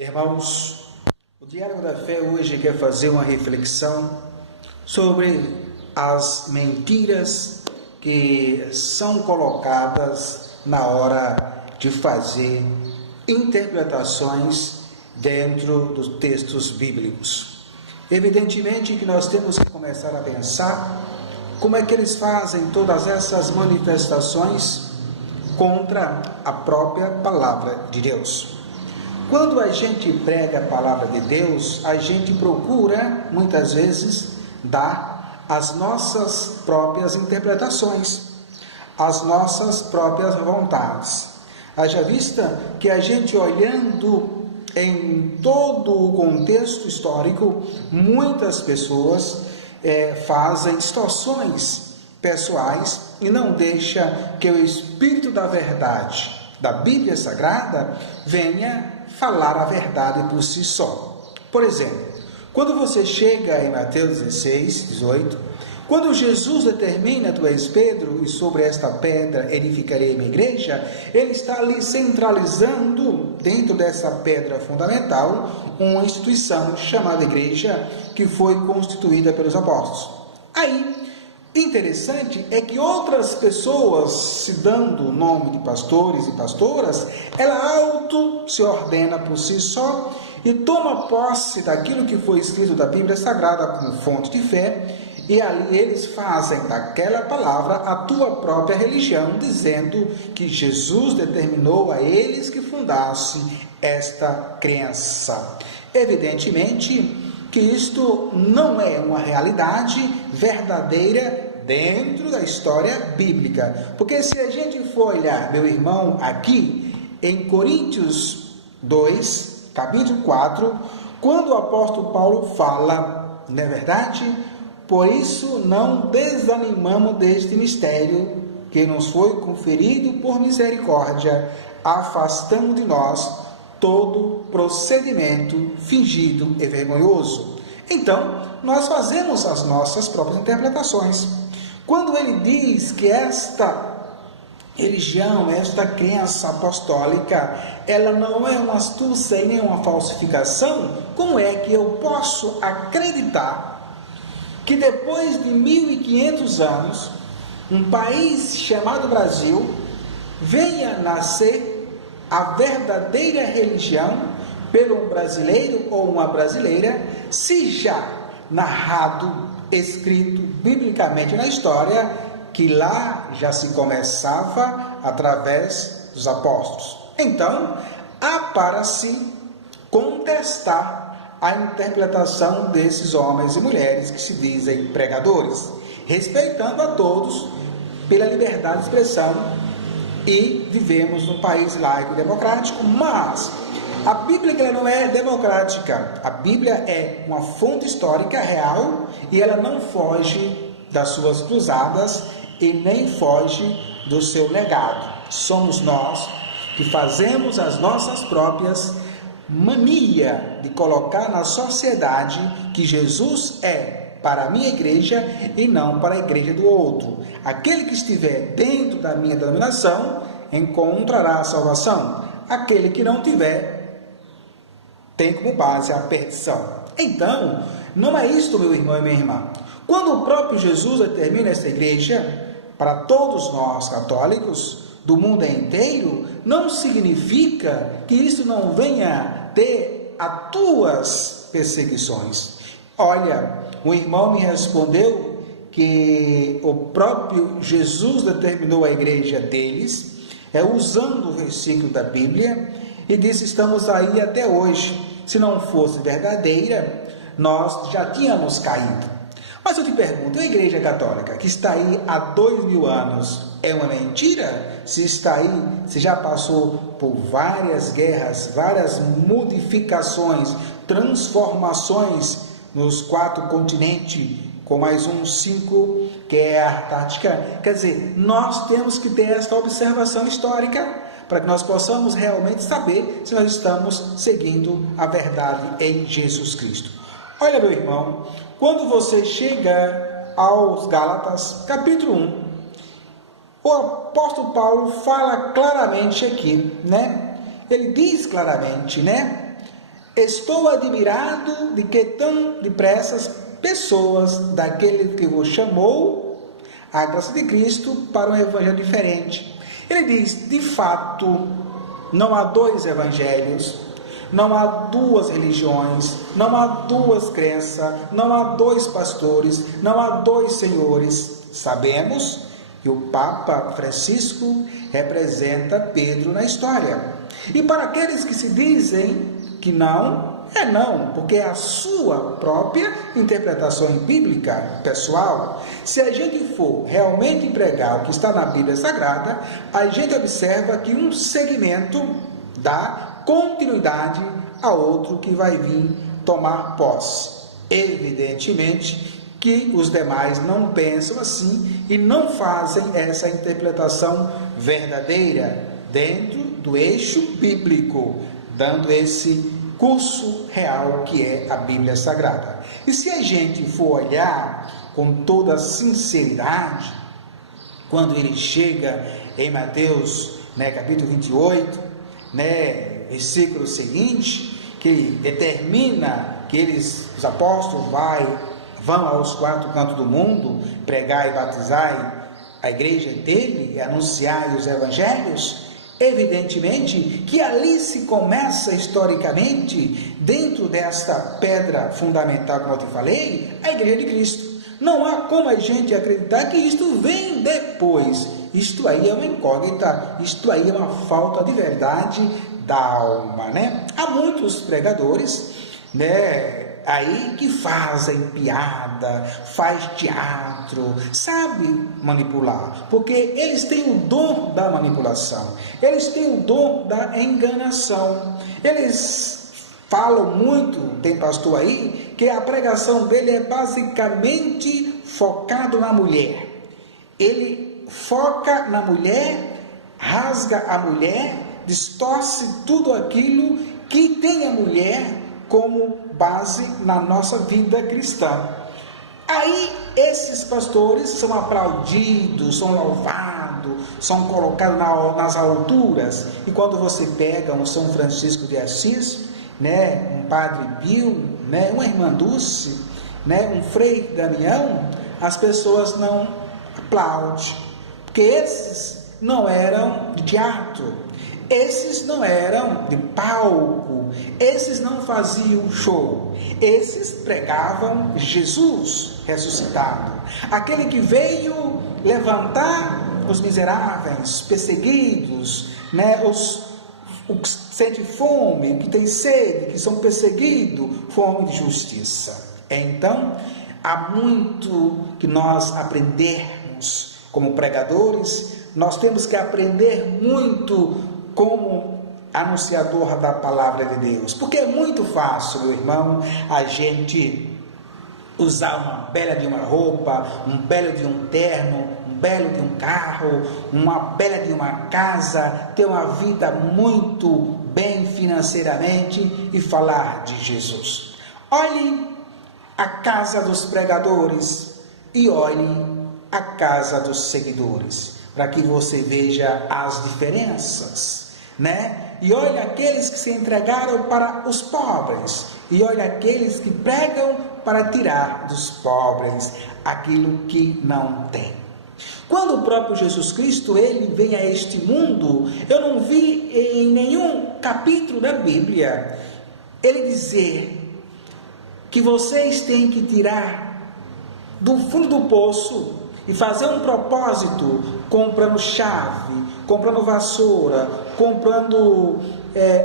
Irmãos, o Diálogo da Fé hoje quer fazer uma reflexão sobre as mentiras que são colocadas na hora de fazer interpretações dentro dos textos bíblicos. Evidentemente que nós temos que começar a pensar como é que eles fazem todas essas manifestações contra a própria palavra de Deus. Quando a gente prega a palavra de Deus, a gente procura, muitas vezes, dar as nossas próprias interpretações, as nossas próprias vontades. Haja vista que a gente, olhando em todo o contexto histórico, muitas pessoas fazem distorções pessoais e não deixa que o Espírito da verdade da Bíblia Sagrada venha falar a verdade por si só. Por exemplo, quando você chega em Mateus 16, 18, quando Jesus determina: tu és Pedro, e sobre esta pedra edificarei minha igreja, ele está ali centralizando, dentro dessa pedra fundamental, uma instituição chamada igreja, que foi constituída pelos apóstolos. Aí, interessante é que outras pessoas, se dando o nome de pastores e pastoras, ela se ordena por si só e toma posse daquilo que foi escrito da Bíblia Sagrada como fonte de fé, e ali eles fazem daquela palavra a tua própria religião, dizendo que Jesus determinou a eles que fundassem esta crença. Evidentemente que isto não é uma realidade verdadeira dentro da história bíblica. Porque se a gente for olhar, meu irmão, aqui em Coríntios 2, capítulo 4, quando o apóstolo Paulo fala, não é verdade? Por isso não desanimamos deste mistério que nos foi conferido por misericórdia, afastando de nós todo procedimento fingido e vergonhoso. Então, nós fazemos as nossas próprias interpretações. Quando ele diz que esta religião, esta crença apostólica, ela não é uma astúcia e nem uma falsificação, como é que eu posso acreditar que depois de 1500 anos, um país chamado Brasil venha nascer a verdadeira religião pelo um brasileiro ou uma brasileira, se já narrado, escrito biblicamente na história, que lá já se começava através dos apóstolos? Então, há para si contestar a interpretação desses homens e mulheres que se dizem pregadores, respeitando a todos pela liberdade de expressão, e vivemos num país laico e democrático, mas a Bíblia ela não é democrática. A Bíblia é uma fonte histórica real e ela não foge das suas cruzadas e nem foge do seu legado. Somos nós que fazemos as nossas próprias mania de colocar na sociedade que Jesus é para a minha igreja e não para a igreja do outro. Aquele que estiver dentro da minha denominação encontrará a salvação. Aquele que não tiver tem como base a perdição. Então, não é isto, meu irmão e minha irmã. Quando o próprio Jesus determina esta igreja para todos nós católicos do mundo inteiro, não significa que isso não venha ter as tuas perseguições. Olha, um irmão me respondeu que o próprio Jesus determinou a igreja deles, usando o versículo da Bíblia, e disse: estamos aí até hoje. Se não fosse verdadeira, nós já tínhamos caído. Mas eu te pergunto, a igreja católica, que está aí há 2000 anos, é uma mentira? Se está aí, se já passou por várias guerras, várias modificações, transformações nos 4 continentes, com mais uns 5, que é a Antártica. Quer dizer, nós temos que ter esta observação histórica para que nós possamos realmente saber se nós estamos seguindo a verdade em Jesus Cristo. Olha, meu irmão, quando você chega aos Gálatas, capítulo 1, o apóstolo Paulo fala claramente aqui, né? Ele diz claramente, né? estou admirado de que tão depressa as pessoas daquele que vos chamou a graça de Cristo para um evangelho diferente. Ele diz, de fato, não há dois evangelhos, não há duas religiões, não há duas crenças, não há dois pastores, não há dois senhores. Sabemos que o Papa Francisco representa Pedro na história. E para aqueles que se dizem que não, é não, porque é a sua própria interpretação bíblica pessoal. Se a gente for realmente pregar o que está na Bíblia Sagrada, a gente observa que um segmento dá continuidade a outro que vai vir tomar posse. Evidentemente que os demais não pensam assim e não fazem essa interpretação verdadeira dentro do eixo bíblico, dando esse curso real que é a Bíblia Sagrada. E se a gente for olhar com toda sinceridade, quando ele chega em Mateus, capítulo 28, versículo seguinte, que ele determina que os apóstolos vão aos quatro cantos do mundo, pregar e batizar a igreja dele, e anunciar os evangelhos, evidentemente que ali se começa historicamente, dentro desta pedra fundamental, como eu te falei, a igreja de Cristo. Não há como a gente acreditar que isto vem depois. Isto aí é uma incógnita, isto aí é uma falta de verdade da alma, Há muitos pregadores, aí que fazem piada, faz teatro, sabe manipular, porque eles têm o dom da manipulação, eles têm o dom da enganação. Eles falam muito, tem pastor aí, que a pregação dele é basicamente focado na mulher. Ele foca na mulher, rasga a mulher, distorce tudo aquilo que tem a mulher como base na nossa vida cristã. Aí esses pastores são aplaudidos, são louvados, são colocados nas alturas. E quando você pega um São Francisco de Assis, um Padre Pio, uma Irmã Dulce, um Frei Damião, as pessoas não aplaudem, porque esses não eram de teatro, esses não eram de palco, esses não faziam show, esses pregavam Jesus ressuscitado, aquele que veio levantar os miseráveis, perseguidos, os que sentem fome, que têm sede, que são perseguidos, fome de justiça. Então, há muito que nós aprendermos como pregadores. Nós temos que aprender muito como anunciador da palavra de Deus, porque é muito fácil, meu irmão, a gente usar uma bela de uma roupa, um belo de um terno, um belo de um carro, uma bela de uma casa, ter uma vida muito bem financeiramente e falar de Jesus. Olhe a casa dos pregadores e olhe a casa dos seguidores, para que você veja as diferenças, E olha aqueles que se entregaram para os pobres, e olha aqueles que pregam para tirar dos pobres aquilo que não tem. Quando o próprio Jesus Cristo, ele vem a este mundo, eu não vi em nenhum capítulo da Bíblia ele dizer que vocês têm que tirar do fundo do poço e fazer um propósito, comprando chave, comprando vassoura, comprando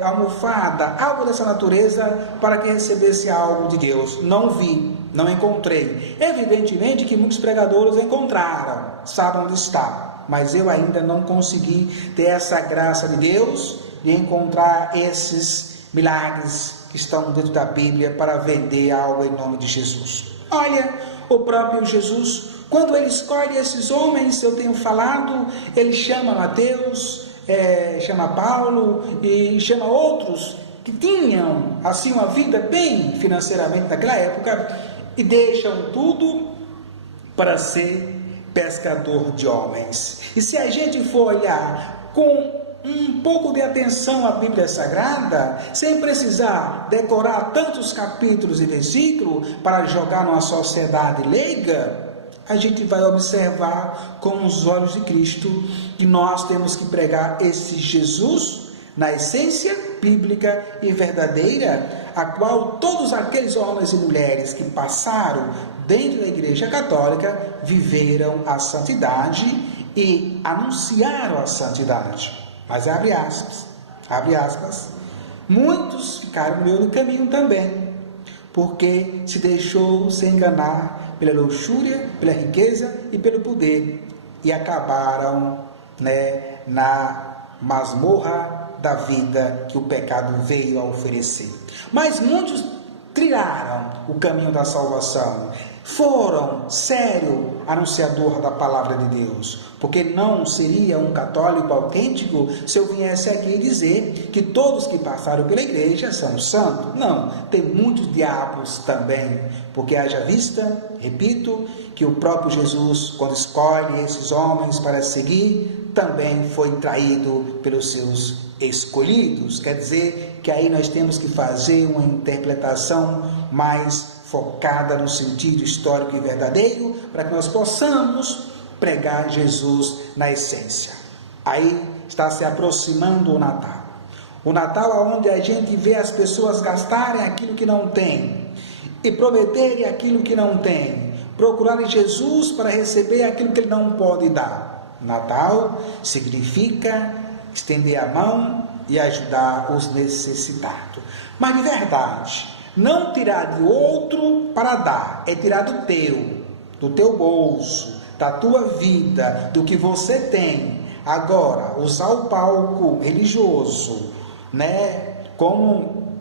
almofada, algo dessa natureza, para que recebesse algo de Deus. Não vi, não encontrei. Evidentemente que muitos pregadores encontraram, sabem onde está, mas eu ainda não consegui ter essa graça de Deus, de encontrar esses milagres que estão dentro da Bíblia para vender algo em nome de Jesus. Olha, o próprio Jesus, quando ele escolhe esses homens, eu tenho falado, ele chama Mateus, chama Paulo e chama outros que tinham assim uma vida bem financeiramente naquela época e deixam tudo para ser pescador de homens. E se a gente for olhar com um pouco de atenção à Bíblia Sagrada, sem precisar decorar tantos capítulos e versículos para jogar numa sociedade leiga, a gente vai observar com os olhos de Cristo que nós temos que pregar esse Jesus na essência bíblica e verdadeira, a qual todos aqueles homens e mulheres que passaram dentro da Igreja Católica viveram a santidade e anunciaram a santidade. Mas abre aspas, muitos ficaram no meio do caminho também, porque se deixou se enganar pela luxúria, pela riqueza e pelo poder, e acabaram, na masmorra da vida que o pecado veio a oferecer. Mas muitos trilharam o caminho da salvação, foram sério anunciador da palavra de Deus, porque não seria um católico autêntico se eu viesse aqui dizer que todos que passaram pela igreja são santos. Não, tem muitos diabos também, porque haja vista, repito, que o próprio Jesus, quando escolhe esses homens para seguir, também foi traído pelos seus escolhidos. Quer dizer que aí nós temos que fazer uma interpretação mais focada no sentido histórico e verdadeiro, para que nós possamos pregar Jesus na essência. Aí está se aproximando o Natal. O Natal onde a gente vê as pessoas gastarem aquilo que não tem e prometerem aquilo que não tem, procurarem Jesus para receber aquilo que ele não pode dar. Natal significa estender a mão e ajudar os necessitados. Mas de verdade, não tirar de outro para dar, é tirar do teu bolso, da tua vida, do que você tem. Agora, usar o palco religioso, como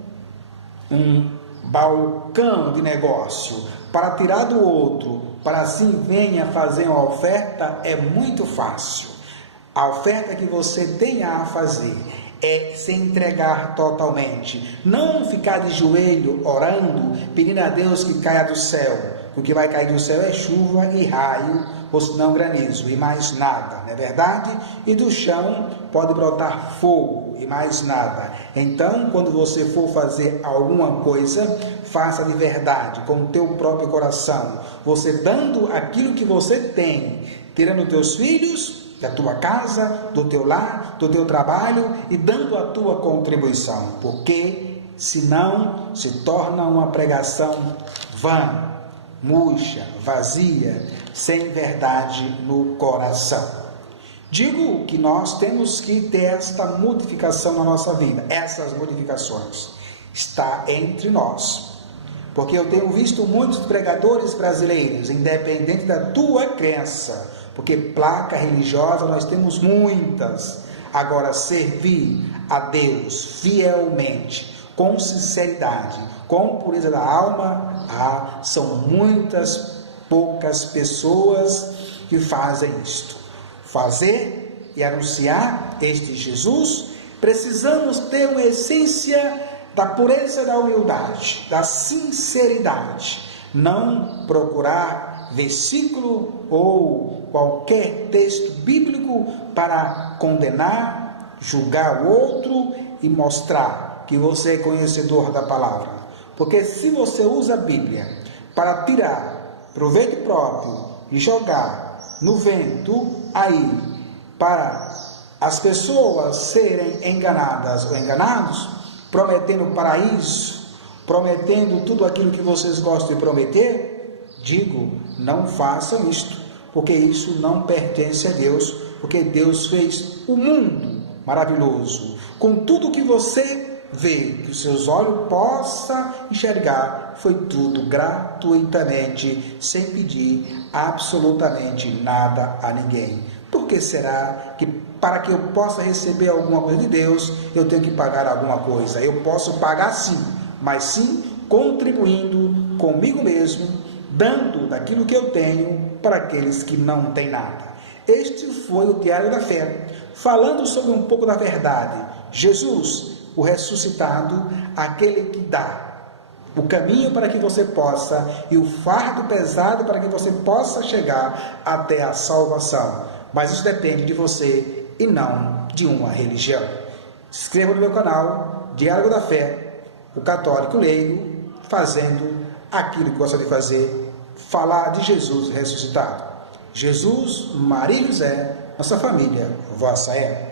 um balcão de negócio, para tirar do outro, para assim venha fazer uma oferta, é muito fácil. A oferta que você tenha a fazer é se entregar totalmente, não ficar de joelho orando, pedindo a Deus que caia do céu. O que vai cair do céu é chuva e raio, ou senão granizo, e mais nada, não é verdade? E do chão pode brotar fogo, e mais nada. Então, quando você for fazer alguma coisa, faça de verdade, com o teu próprio coração, você dando aquilo que você tem, tirando teus filhos da tua casa, do teu lar, do teu trabalho e dando a tua contribuição, porque senão se torna uma pregação vã, murcha, vazia, sem verdade no coração. Digo que nós temos que ter esta modificação na nossa vida. Essas modificações está entre nós, porque eu tenho visto muitos pregadores brasileiros, independente da tua crença, porque placa religiosa nós temos muitas. Agora, servir a Deus fielmente, com sinceridade, com pureza da alma, são muitas poucas pessoas que fazem isto. Fazer e anunciar este Jesus, precisamos ter uma essência da pureza da humildade, da sinceridade, não procurar versículo ou qualquer texto bíblico para condenar, julgar o outro e mostrar que você é conhecedor da palavra. Porque se você usa a Bíblia para tirar proveito próprio e jogar no vento aí para as pessoas serem enganadas ou enganados, prometendo paraíso, prometendo tudo aquilo que vocês gostam de prometer, digo, não façam isto, porque isso não pertence a Deus, porque Deus fez o mundo maravilhoso, com tudo que você vê, que os seus olhos possam enxergar, foi tudo gratuitamente, sem pedir absolutamente nada a ninguém. Por que será que para que eu possa receber alguma coisa de Deus, eu tenho que pagar alguma coisa? Eu posso pagar sim, mas sim contribuindo comigo mesmo, dando daquilo que eu tenho para aqueles que não têm nada. Este foi o Diário da Fé, falando sobre um pouco da verdade. Jesus, o ressuscitado, aquele que dá o caminho para que você possa, e o fardo pesado para que você possa chegar até a salvação. Mas isso depende de você e não de uma religião. Se inscreva no meu canal, Diálogo da Fé, o católico leigo, fazendo aquilo que gosta de fazer, falar de Jesus ressuscitado. Jesus, Maria e José, nossa família, vossa é.